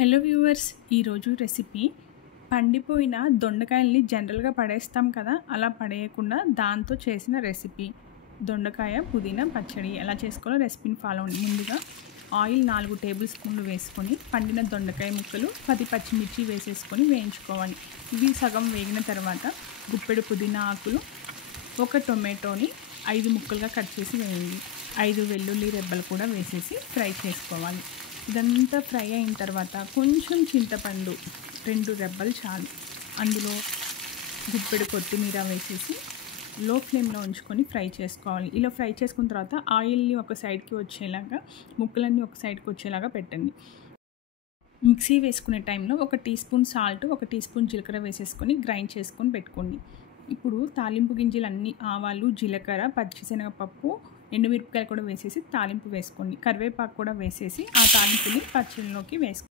Hello viewers, ఈరోజు recipe పండిపోయిన దొండకాయల్ని జనరల్గా పడేస్తాం కదా, అలా పడేయకుండా దాంతో చేసిన రెసిపీ దొండకాయ పుదీనా పచ్చడి. ఎలా చేసుకోవాలో రెసిపీని ఫాలో అవ్వండి. ముందుగా ఆయిల్ 4 టేబుల్ స్పూన్లు వేసుకొని పండిన దొండకాయ ముక్కలు 10 పచ్చిమిర్చి వేసేసుకొని వేయించుకోవాలి. ఇవి సగం వేగిన తర్వాత గుప్పెడు పుదీనా ఆకులు, ఒక టొమాటోని 5 ముక్కలుగా కట్ చేసి వేయండి. 5 వెల్లుల్లి రెబ్బలు కూడా వేసేసి ఫ్రై చేసుకోవాలి. ఇదంతా ఫ్రై అయిన తర్వాత కొంచెం చింతపండు 2 రెబ్బలు చాలు, అందులో గుప్పెడు కొత్తిమీర వేసేసి లో ఫ్లేమ్లో ఉంచుకొని ఫ్రై చేసుకోవాలి. ఇలా ఫ్రై చేసుకున్న తర్వాత ఆయిల్ని ఒక సైడ్కి వచ్చేలాగా, ముక్కలన్నీ ఒక సైడ్కి వచ్చేలాగా పెట్టండి. మిక్సీ వేసుకునే టైంలో 1 teaspoon salt, 1 teaspoon జీలకర్ర వేసేసుకొని గ్రైండ్ చేసుకొని పెట్టుకోండి. ఇప్పుడు తాలింపు గింజలు అన్నీ ఆవాలు, జీలకర్ర, పచ్చిశనగపప్పు, ఎండుమిరపకాయలు కూడా వేసేసి తాలింపు వేసుకోండి. కరివేపాకు కూడా వేసేసి ఆ తాలింపుని పచ్చడిలోకి వేసుకోండి.